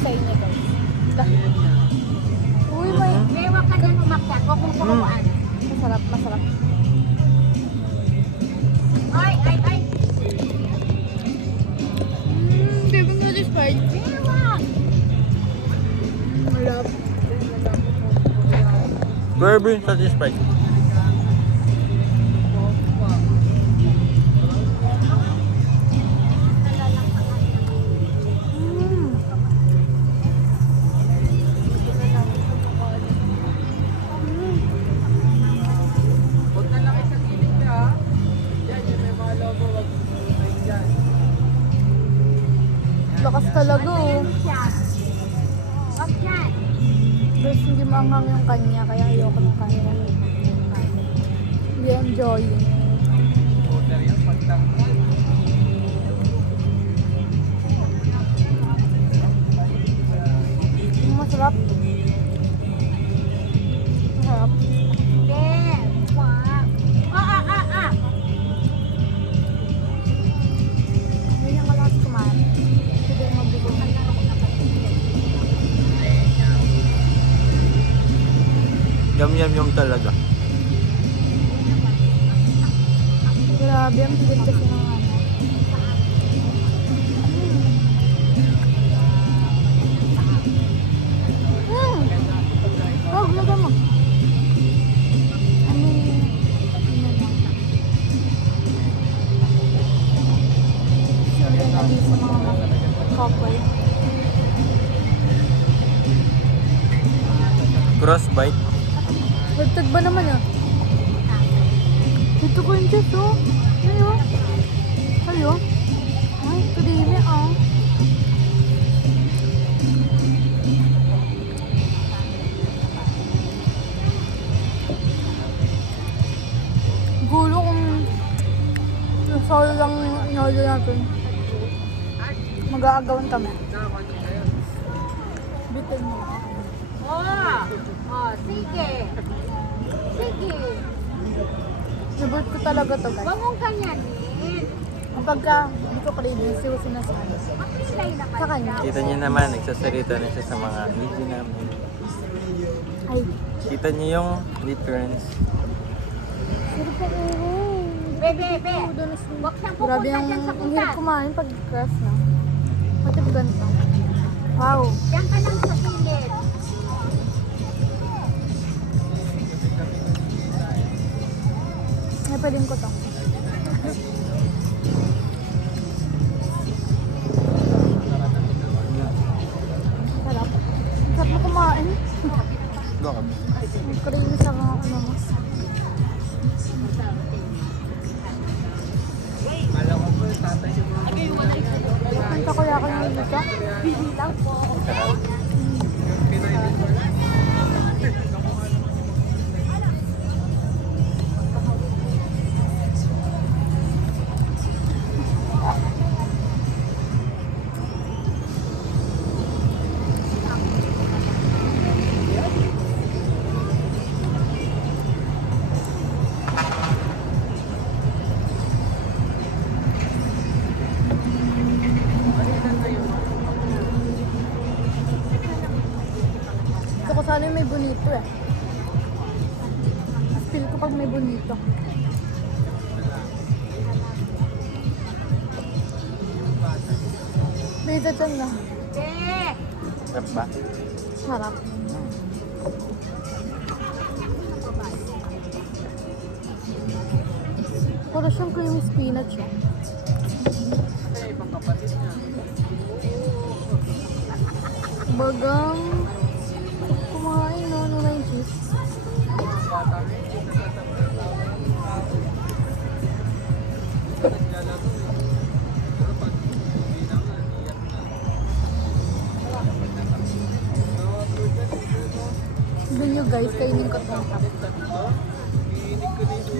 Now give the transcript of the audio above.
sa inyo guys. Uy, may... Huwag ka dyan umakyat. Huwag mong kukuhaan. Masarap, masarap. Ay! Baby nga this part. Bewang! Malap. Very satisfied. Lakas talaga oh. Huwag yan. Pero hindi maanghang yung kanya, kaya ayoko ng kanya. Hindi enjoying. Masarap. Masarap. Bewang! Ganyan ka lang kumain. Sige, magbibigay. Yum talaga. Grabe, ang bigat kasi ng ano. Oh, lagay mo. Ano yun? Siyempre na din sa mga couple. Crossbite. Bagtag ba naman ah? Dito ko yung Diyos oh. Ayo. Ayo. Ay, kadili ah. Gulo kung nasolo lang inolo natin. Mag-aagawan kami. Bitin mo. Sige. Sige. Nabot ko talaga to guys. Huwag mong ganyanin. Kapag ka, hindi ko craving, siya sinasabi. Makilay naman. Sa kanya. Kita niyo naman, nagsasalita na siya sa mga video namin. Ay, Kita niyo yung difference. sino pa ko? Bebe. Huwag siyang Grabe pupunta ang dyan sa hirap kutan. kumain pag crush na. Pati pag ganito. Wow. Diyan ka lang sa gilid. Ay, pwedeng ko to. Sarap. Ang sarap mo kumain. Bakit? Craving sa mga ano mo. Ang takoyaki yung dito. Bilang po. Gusto ko sana yung may bonito eh. Feel ko pag may bonito. Pizza dyan na. Sarap ba? Harap. Para siyang creamy spinach eh. Bagang kumain no, nung 90s.